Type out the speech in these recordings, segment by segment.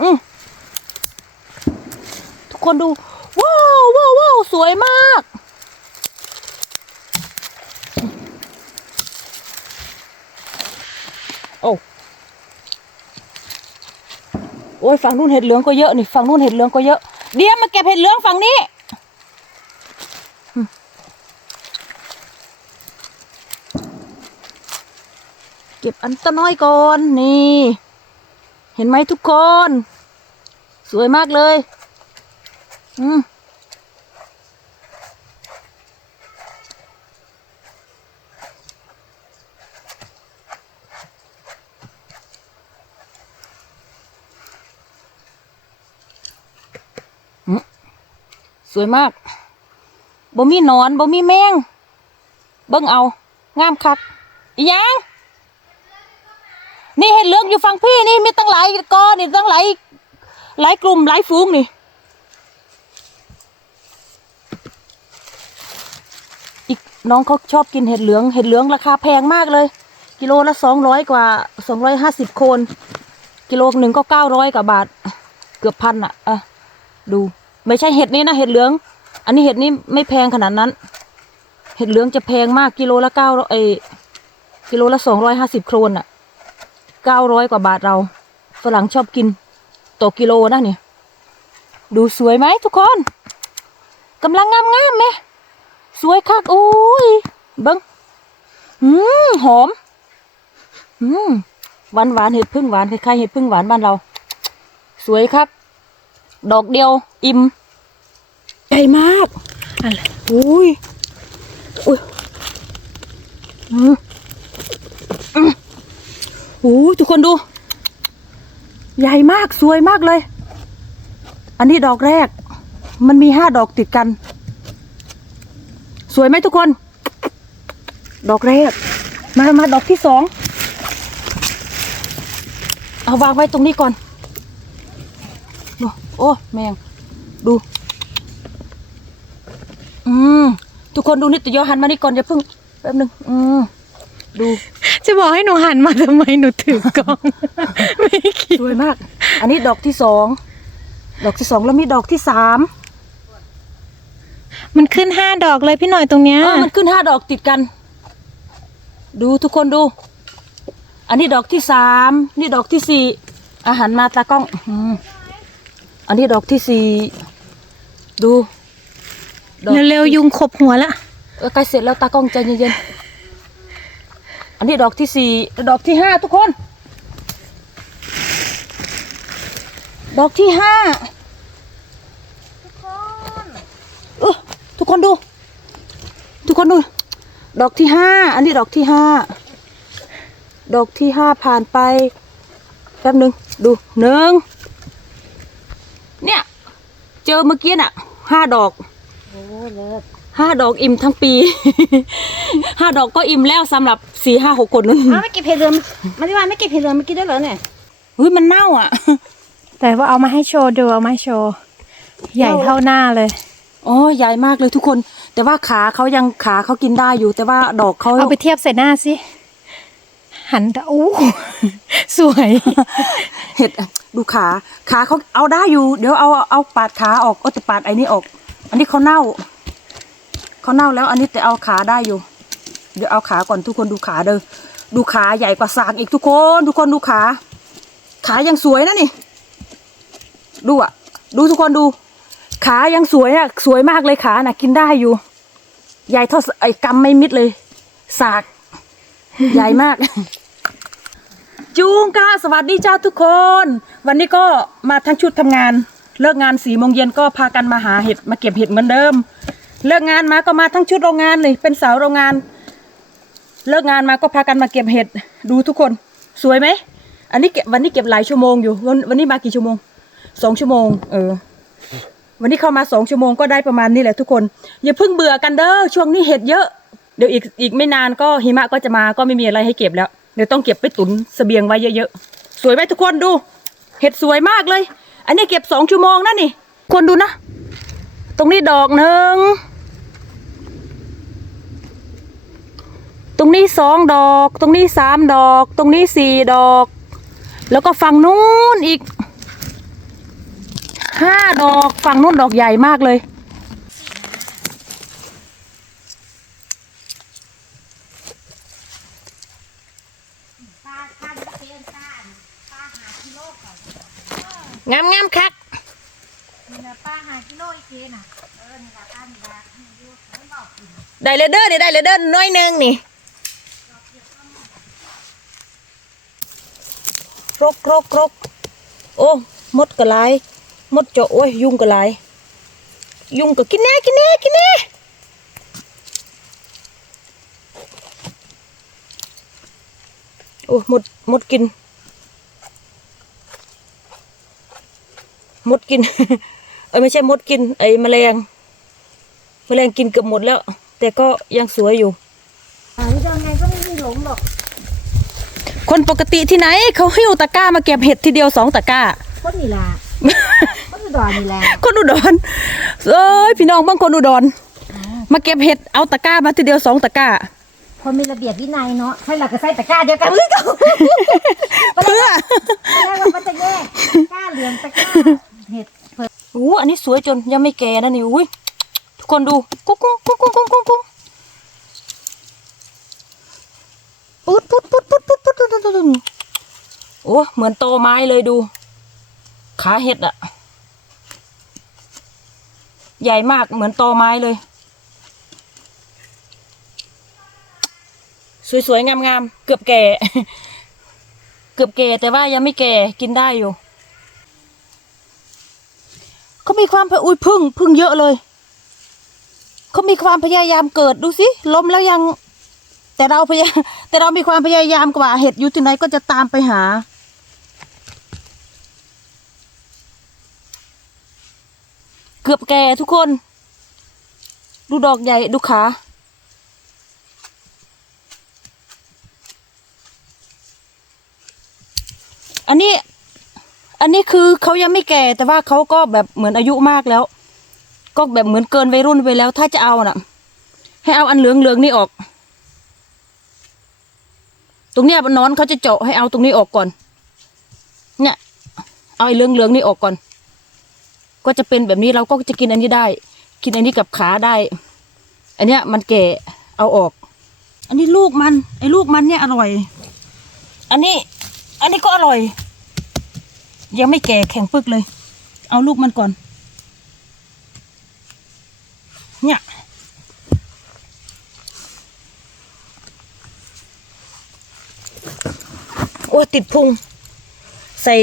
อืมทุกคนดู ว้าวว้าวว้าวสวยมาก โอ้โอ้ยฝั่งนู้นเห็ดเหลืองก็เยอะนี่ฝั่งนู้นเห็ดเหลืองก็เยอะ เดี๋ยวมาเก็บเห็ดเหลืองฝั่งนี้เก็บอันตะน้อยก่อนนี่ เห็นไหมทุกคน สวยมากเลย อืมสวยมาก บ่มีนอน บ่มีแมง เบิ่งเอา งามคัก อีหยังนี่เห็ดเหลื อยู่ฝั่งพี่นี่มีตั้งหลายกอนี่ตั้งหลายหลายกลุ่มหลายฝูงนี่อีกน้องเขาชอบกินเห็ดเหลืองเห็ดเหลืองราคาแพงมากเลย กิโลละสองร้อยกว่าสองร้อยห้าสิบโคน กิโลหนึ่งก็เก้าร้อยกว่าบาท เกือบพันอะอะดูไม่ใช่เห็ดนี้นะเห็ดเหลือง อันนี้เห็ดนี้ไม่แพงขนาดนั้น เห็ดเหลืองจะแพงมากกิโลละเก้าเอยกิโลละสองร้อยห้าสิบโครนอะ เก้าร้อยกว่าบาทเรา ฝรั่งชอบกินต่อกิโลนะเนี่ย ดูสวยไหมทุกคนกำลังงามงามไหมสวยคักอุ้ยเบิ้งอืมหอมอืมหวานหวานเห็ดพึ่งหวานคล้ายๆเห็ดพึ่งหวานบ้านเรา สวยครับดอกเดียว อิ่มใหญ่มากอะไรอุ้ยอุ้ยอืม โอ้ยทุกคนดู ใหญ่มากสวยมากเลย อันนี้ดอกแรก มันมีห้าดอกติดกัน สวยไหมทุกคน ดอกแรก มามาดอกที่สองเอาวางไว้ตรงนี้ก่อนดูโอ้แมงดู อืมทุกคนดูนิตยหันมานี่ก่อนอย่าเพิ่งแป๊บหนึง อืมดู จะบอกให้หนูหันมาทำไมหนูถือกล้อง ไม่คิดสวยมาก อันนี้ดอกที่สอง ดอกที่สองแล้วมีดอกที่สามมันขึ้นห้าดอกเลยพี่หน่อยตรงเนี้ยเออมันขึ้นห้าดอกติดกัน ดูทุกคนดู อันนี้ดอกที่สามนี่ดอกที่สี่อาหารมาตากล้องอืมอันนี้ดอกที่สี่ดูดอกเร็วๆยุงขบหัวละ เออใกล้เสร็จแล้วตากล้องใจเย็นๆ อันนี้ดอกที่สี่ดอกที่ห้าทุกคน ดอกที่ห้าเออทุกคนดู ทุกคนดู ดอกที่ห้าอันนี้ดอกที่ห้าดอกที่ห้าผ่านไปแป๊บหนึ่งดูหนึ่งเนี่ย เจอเมื่อกี้น่ะห้าดอก ห้าดอกอิ่มทั้งปี ห้าดอกก็อิ่มแล้วสำหรับสี่ห้าหกคนนั้นอ้าวไม่เก็บเห็ดเหลืองมาที่บ้านไม่เก็บเห็ดเหลืองเมื่อกี้ได้เหรอเนี่ยเฮ้ยมันเน่าอะ แต่ว่าเอามาให้โชว์ดูเอามาให้โชว์ ใหญ่เท่าหน้าเลยอ๋อใหญ่มากเลยทุกคน แต่ว่าขาเขายังขาเขากินได้อยู่ แต่ว่าดอกเขาเอาไปเทียบใส่หน้าสิหันตาอู้สวย เห็ดดูขา ขาเขาเอาได้อยู่ เดี๋ยวเอาเอาปาดขาออกเอาแต่ปาดไอ้นี่ออก อันนี้เขาเน่า เขาเน่าแล้วอันนี้แต่เอาขาได้อยู่ เดี๋ยวเอาขาก่อนทุกคนดูขาเด้อดูขาใหญ่กว่าสากอีกทุกคน ทุกคนดูขา ขายังสวยนะนี่ ดูอะ ดูทุกคนดู ขายังสวยอะสวยมากเลยขาน่ะ กินได้อยู่ ใหญ่เท่าไอ้กำไม่มิดเลย สาก ใหญ่มากจูงค่ะสวัสดีจ้าทุกคน วันนี้ก็มาทั้งชุดทำงาน เลิกงานสี่โมงเย็นก็พากันมาหาเห็ดมาเก็บเห็ดเหมือนเดิม เลิกงานมาก็มาทั้งชุดโรงงานเลย เป็นสาวโรงงาน เลิกงานมาก็พากันมาเก็บเห็ดดูทุกคนสวยไหมอันนี้เก็บวันนี้เก็บหลายชั่วโมงอยู่วันวันนี้มากี่ชั่วโมงสองชั่วโมง เออ วันนี้เข้ามาสองชั่วโมงก็ได้ประมาณนี้แหละทุกคน อย่าเพิ่งเบื่อกันเด้อช่วงนี้เห็ดเยอะเดี๋ยวอีกอีกไม่นานก็หิมะก็จะมาก็ไม่มีอะไรให้เก็บแล้วเดี๋ยวต้องเก็บไปตุนเสบียงไว้เยอะๆสวยไหมทุกคนดู เห็ดสวยมากเลย อันนี้เก็บสองชั่วโมงนะนี่คนดูนะ ตรงนี้ดอกหนึ่ง ตรงนี้สองดอก ตรงนี้สามดอก ตรงนี้สี่ดอก แล้วก็ฝั่งนู้นอีกห้าดอกฝั่งนู้นดอกใหญ่มากเลยงามงามคักได้เลยเด้อนี่ได้เลยเด้อน้อยหนึงนี่ รกรกรกโอ้มดกระไรมดเจาะโอ้ยยุงกระไรยุงก็กินแน่กินแน่กินแน่โอ้หมดหมดกินมดกิน เออไม่ใช่มดกิน ไอ้แมลง แมลงกินเกือบหมดแล้ว แต่ก็ยังสวยอยู่ คนปกติที่ไหน เขาหิ้วตะกร้ามาเก็บเห็ดทีเดียวสองตะกร้า คนนี่ล่ะ คนอุดรนี่แหละคนอุดรเอ้ยพี่น้องบางคนอุดร มาเก็บเห็ดเอาตะกร้ามาทีเดียวสองตะกร้าคนมีระเบียบวินัยเนาะใช่หลักก็ใส่ตะกร้าเดียวกันหรือเปล่าเพื่อแล้วเราก็จะแยกกล้าเหลืองตะกร้าเห็ดเผือกอู้อันนี้สวยจนยังไม่แก่นะนี่อุ้ยทุกคนดู กุ๊กกุ๊กกุ๊กกุ๊กกุ๊กกุ๊กกุ๊ก ปุ๊ดปุ๊ดปุ๊ดปุ๊ดปุ๊ดปุ๊ดปุ๊ดปุ๊ดโอ้เหมือนโตไม้เลยดู ขาเห็ดอะใหญ่มากเหมือนโตไม้เลย สวยๆงามๆเกือบแก่ เกือบแก่แต่ว่ายังไม่แก่กินได้อยู่เขามีความพอุ้ยพึ่งพึ่งเยอะเลยเขามีความพยายามเกิดดูสิล้มแล้วยัง แต่เราพยายแต่เรามีความพยายามกว่าเห็ดอยู่ที่ไหนก็จะตามไปหา เกือบแก่ทุกคน ดูดอกใหญ่ดูขาอันนี้ อันนี้คือเขายังไม่แก่แต่ว่าเขาก็แบบเหมือนอายุมากแล้ว ก็แบบเหมือนเกินวัยรุ่นไปแล้ว ถ้าจะเอาน่ะ ให้เอาอันเหลืองเหลืองๆนี่ออก ตรงเนี้ยนอนเขาจะเจาะให้เอาตรงนี้ออกก่อน เนี่ย เอาไอ้เหลืองเหลืองนี่ออกก่อน ก็จะเป็นแบบนี้เราก็จะกินอันนี้ได้ กินอันนี้กับขาได้ อันเนี้ยมันแก่เอาออก อันนี้ลูกมัน ไอ้ลูกมันเนี่ยอร่อย อันนี้ อันนี้ก็อร่อย ยังไม่แก่แข็งปึกเลย เอาลูกมันก่อน เนี่ย โอ้ย ติดพุง ใส่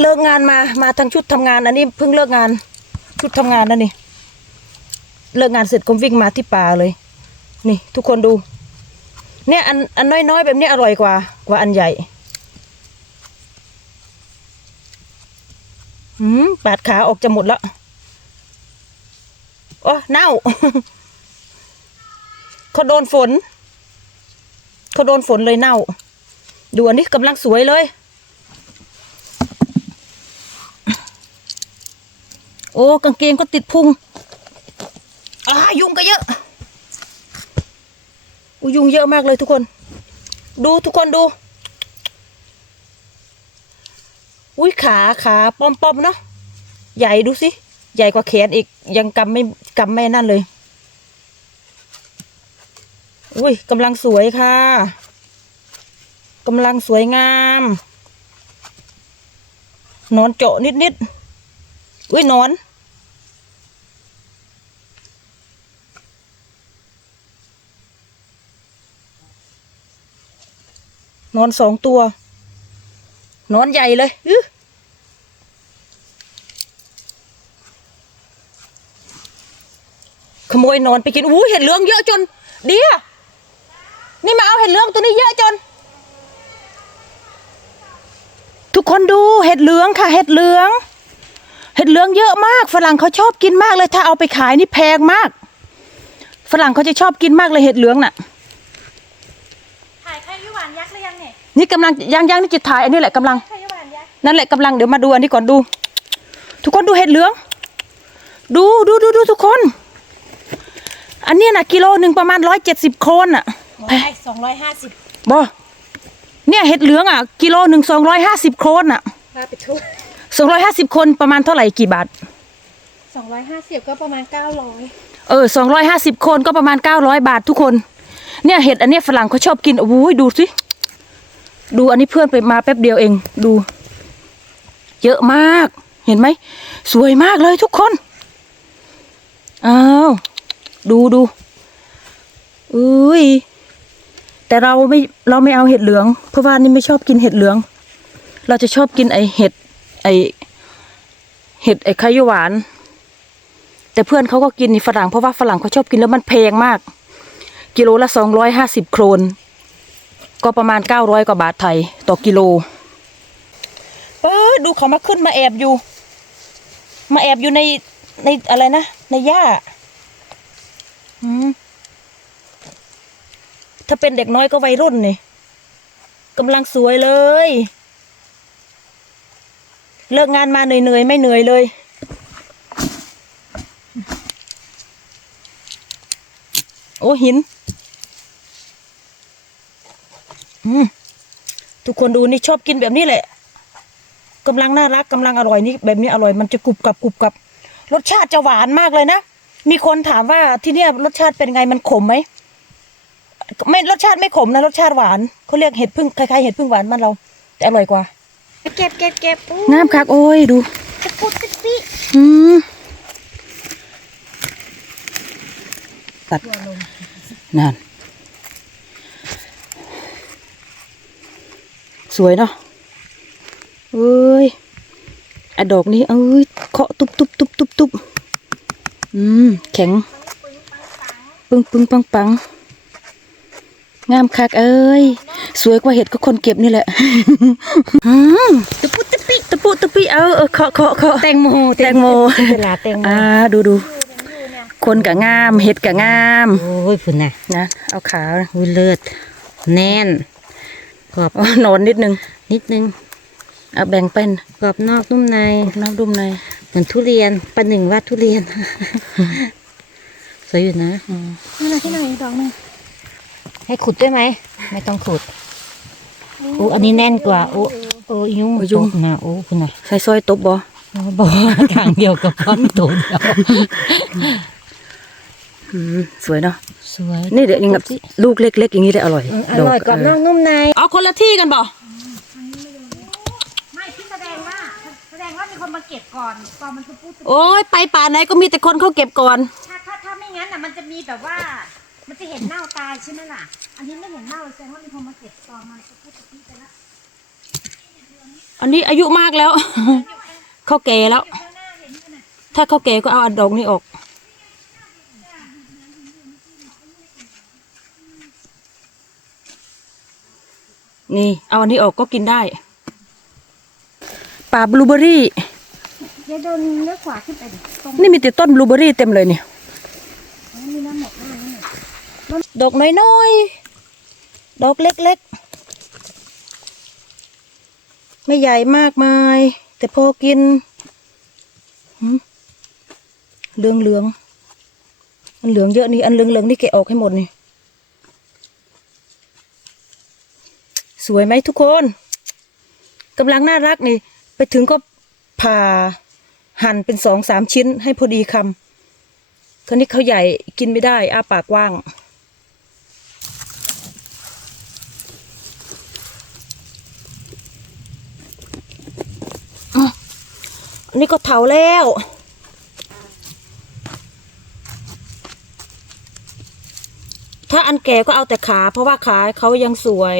เลิกงานมามาทั้งชุดทำงาน อันนี้เพิ่งเลิกงาน ชุดทำงานนั่นนี่เลิกงานเสร็จก็วิ่งมาที่ป่าเลย นี่ ทุกคนดู เนี่ยอันอันน้อยๆแบบนี้อร่อยกว่า กว่าอันใหญ่หืมปาดขาออกจะหมดล้วโอ้เน่าเขาโดนฝนเขาโดนฝนเลยเน่า ดูอันนี้กำลังสวยเลย โอ้กางเกงก็ติดพุงอ่ายุงก็เยอะอุยุงเยอะมากเลยทุกคน ดูทุกคนดู อุ้ยขาขาป้อมป้อมเนาะใหญ่ดูสิ ใหญ่กว่าแขนอีกยังกำไม่กำไม่นั่นเลย อุ้ยกำลังสวยค่ะ กำลังสวยงามนอนเจาะนิดนิดอุ้ยนอน นอนสองตัวนอนใหญ่เลยอื้อขโมยนอนไปกินอู้เห็ดเหลืองเยอะจน เดียนี่มาเอาเห็ดเหลืองตัวนี้เยอะจน ทุกคนดูเห็ดเหลืองค่ะ เห็ดเหลือง เห็ดเหลืองเยอะมากฝรั่งเขาชอบกินมากเลย ถ้าเอาไปขายนี่แพงมาก ฝรั่งเขาจะชอบกินมากเลยเห็ดเหลืองน่ะถ่ายใครยุหวานยักษ์หรือยังเนี่ยนี่กำลังยังยังนี่จะถ่ายอันนี้แหละกำลังใครยุหวานยักษ์นั่นแหละกำลังเดี๋ยวมาดูอันนี้ก่อนดู ทุกคนดูเห็ดเหลือง ดูดูดูดูทุกคน อันเนี้ยนะกิโลหนึ่งประมาณร้อยเจ็ดสิบโครนอะสองร้อยห้าสิบบอ เนี่ยเห็ดเหลืองอะกิโลหนึ่งสองร้อยห้าสิบโครนอะพาไปทั่วสองร้อยห้าสิบคนประมาณเท่าไหร่กี่บาท สองร้อยห้าสิบก็ประมาณเก้าร้อยเออสองร้อยห้าสิบคนก็ประมาณเก้าร้อยบาททุกคน เนี่ยเห็ดอันเนี้ยฝรั่งเขาชอบกินโอ้ยดูสิดูอันนี้เพื่อนไปมาแป๊บเดียวเองดู เยอะมาก เห็นไหมสวยมากเลยทุกคนอ้าวดูดูอุ้ย แต่เราไม่เราไม่เอาเห็ดเหลือง เพราะว่านี่ไม่ชอบกินเห็ดเหลือง เราจะชอบกินไอเห็ดไอเห็ดไอไข่หวาน แต่เพื่อนเขาก็กินนี่ฝรั่งเพราะว่าฝรั่งเขาชอบกินแล้วมันแพงมาก กิโลละสองร้อยห้าสิบโครน ก็ประมาณเก้าร้อยกว่าบาทไทยต่อกิโลเออดูเขามาขึ้นมาแอบอยู่ มาแอบอยู่ในในอะไรนะ ในหญ้า อืม ถ้าเป็นเด็กน้อยก็วัยรุ่นนี่กำลังสวยเลย เลิกงานมาเหนื่อยๆไม่เหนื่อยเลยโอ้หิน อืม ทุกคนดูนี่ชอบกินแบบนี้แหละกำลังน่ารักกำลังอร่อยนี่แบบนี้อร่อยมันจะกรุบกรับกรุบกรับ รสชาติจะหวานมากเลยนะ มีคนถามว่าที่เนี่ยรสชาติเป็นไงมันขมไหม ไม่รสชาติไม่ขมนะรสชาติหวานเขาเรียกเห็ดพึ่งคล้ายๆเห็ดพึ่งหวานบ้านเรา แต่อร่อยกว่า เก็บเก็บเก็บอู้งามคักโอ้ยดูตะปุดตะปิอืมตัดนั่นสวยเนาะเอ้ยอะดอกนี้เอ้ยเคาะตุบตุบตุบตุบตุบอืมแข็ง ปึ้งปึ้งปังปัง งามคักเอ้ย สวยกว่าเห็ดก็คนเก็บนี่แหละอืมตะปุตะปิตะปุตะปิเอาเออเคาะเคาะเคาะแตงโมแตงโมเวลาแตงโมอ่าดูดูคนกะงามเห็ดกะงามโอ้ยฝุ่นน่ะนะเอาขาอุ้ยเลือดแน่นกรอบอ๋อนอนนิดนึงนิดนึงเอาแบ่งเป็นกรอบนอกนุ่มในน้ำดุมในเหมือนทุเรียนประหนึ่งว่าทุเรียนสวยอยู่นะอืมนี่นะที่ไหนดอกนึง ให้ขุดด้วยไหม ไม่ต้องขุดโอ้อันนี้แน่นกว่าโอ้โอ้ยุ่งตกนะโอ้คุณน่ะใส่ซอยตบบ่บอกว่าทางเดียวกับพร้อมตัวเดียวอืมสวยเนาะสวยนี่เดี๋ยวยังกับลูกเล็กๆอย่างนี้ได้อร่อยอืมอร่อยกรอบนอกนุ่มในเอาคนละที่กันบ่ไม่ที่แสดงว่า แสดงว่ามีคนมาเก็บก่อนตอนมันจะพูดโอ้ยไปป่าไหนก็มีแต่คนเขาเก็บก่อน ถ้าถ้าถ้าไม่งั้นอะมันจะมีแบบว่ามัน จะเห็นเน่าตายใช่ไหมล่ะ อันนี้ไม่เห็นเน่าแสดงว่ามีคนมาเก็บตอนมันจะพูดตะไปแล้วอันนี้อายุมากแล้ว เขาแก่แล้ว ถ้าเขาแก่ก็เอาอันดอกนี้ออก นี่ เอาอันนี้ออกก็กินได้ ป่าบลูเบอรี่ เดี๋ยวเดินเลี้ยวขวาขึ้นไปดิตรง นี่มีแต่ต้นบลูเบอรี่เต็มเลยเนี่ย นั้นมีน้ำหมกด้วยนี่ ดอกน้อยๆ ดอกเล็กๆ ไม่ใหญ่มากมาย แต่พอกินเหลืองเหลืองอันเหลืองเยอะนี่ อันเหลืองเหลืองนี่แกะออกให้หมดนี่ สวยไหมทุกคนกำลังน่ารักนี่ ไปถึงก็ผ่าหั่นเป็นสองสามชิ้นให้พอดีคำคราวนี้เขาใหญ่กินไม่ได้อ้าปากว้าง นนี้ก็เถาแล้ว ถ้าอันแก่ก็เอาแต่ขา เพราะว่าขาเขายังสวย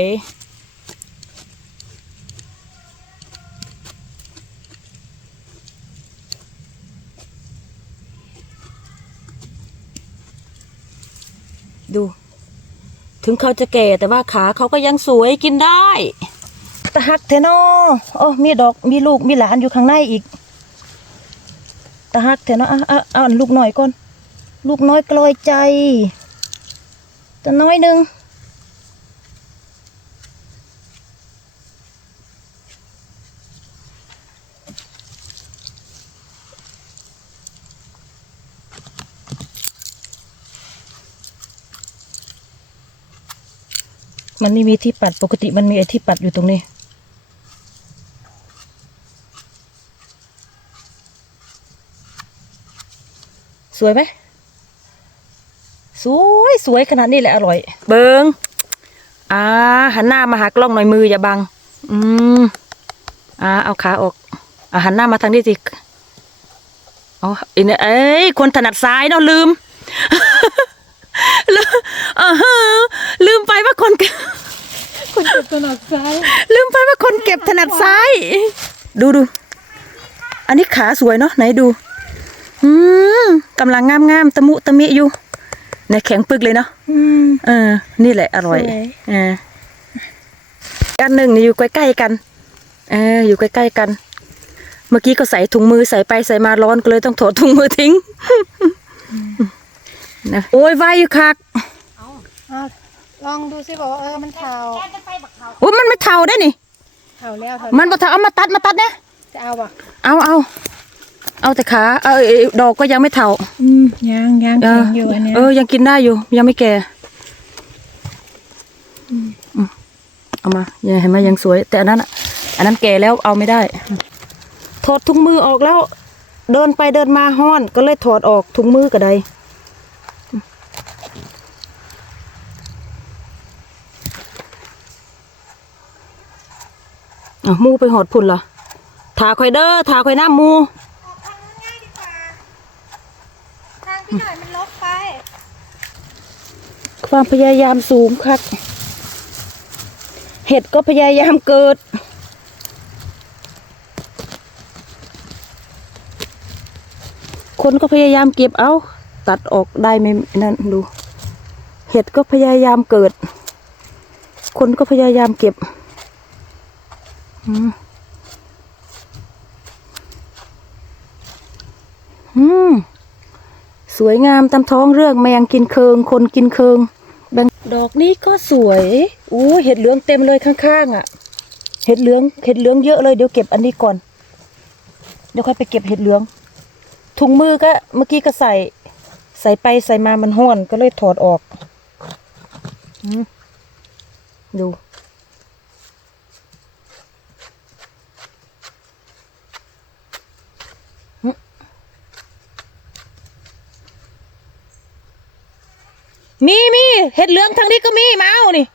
ดู ถึงเขาจะแก่แต่ว่าขาเขาก็ยังสวยกินได้ตะฮักเทนอโอ้มีดอกมีลูกมีหลานอยู่ข้างในอีก ตะฮักเทนออะอะอ่านลูกหน่อยก่อน ลูกน้อยกลอยใจตัวน้อยหนึ่งมันไม่มีที่ปัดปกติมันมีไอ้ที่ปัดอยู่ตรงนี้ สวยไหมสวยสวยขนาดนี้แหละอร่อย เบิงอ่าหันหน้ามาหากล้องหน่อยมืออย่าบัง อืมอ่าเอาขาออกอ่าหันหน้ามาทางนี้สิอ๋ออันนี้เอ้ยคนถนัดซ้ายเนาะลืมลืมอ่าฮะลืมไปว่าคนเก็บคนเก็บถนัดซ้าย ลืมไปว่าคนเก็บถนัดซ้าย ดูดู อันนี้ขาสวยเนาะไหนดู อืมกำลังงามงามๆตะมุตะมิอยู่ในแข็งปึกเลยเนาะอืมเออ นี่แหละอร่อยสวยเออกันหนึ่งนี่อยู่ใกล้ๆกัน เออ อยู่ใกล้ๆกัน เมื่อกี้ก็ใส่ถุงมือใส่ไปใส่มาร้อนก็เลยต้องถอดถุงมือทิ้งนะโอ้ยไวอยู่คักอะลองดูสิบอกว่าเออมันเทาโอ้ยมันไม่เท่าได้นี่เทาแล้วเทามันบ่เท่าเอามาตัดมาตัดเนี่ยจะเอาป่ะเอาเอา เอาแต่ขาเออเออดอกก็ยังไม่เท่าอืมยังยังเอแข็องอยู่อันเนี้ยเออยังกินได้อยู่ ยังไม่แก่อืมเอามาเนี่ยเห็นไหมยังสวย แต่อันนั้นอะอันนั้นแก่แล้วเอาไม่ได้ ถอดถุงมือออกแล้ว เดินไปเดินมาห้อน ก็เลยถอดออกถุงมือก็ได้อะมูไปหอดพุ่นเหรอถาคอยเด้อถาคอยน้ำมู่หน่อยมันลบไป ความพยายามสูงคักเห็ดก็พยายามเกิด คนก็พยายามเก็บเอา ตัดออกได้ไหมนั่นดู เห็ดก็พยายามเกิด คนก็พยายามเก็บอืมอืม สวยงามตามท้องเรื่องแมงกินเคิง คนกินเคิงแบงดอกนี้ก็สวยอู้เห็ดเหลืองเต็มเลยข้างๆอะ เห็ดเหลืองเห็ดเหลืองเยอะเลยเดี๋ยวเก็บอันนี้ก่อน เดี๋ยวค่อยไปเก็บเห็ดเหลือง ถุงมือก็เมื่อกี้ก็ใส่ ใส่ไปใส่มามันห้วนก็เลยถอดออกอดู มีมีเห็ดเหลืองทางนี้ก็มีมาเอานี่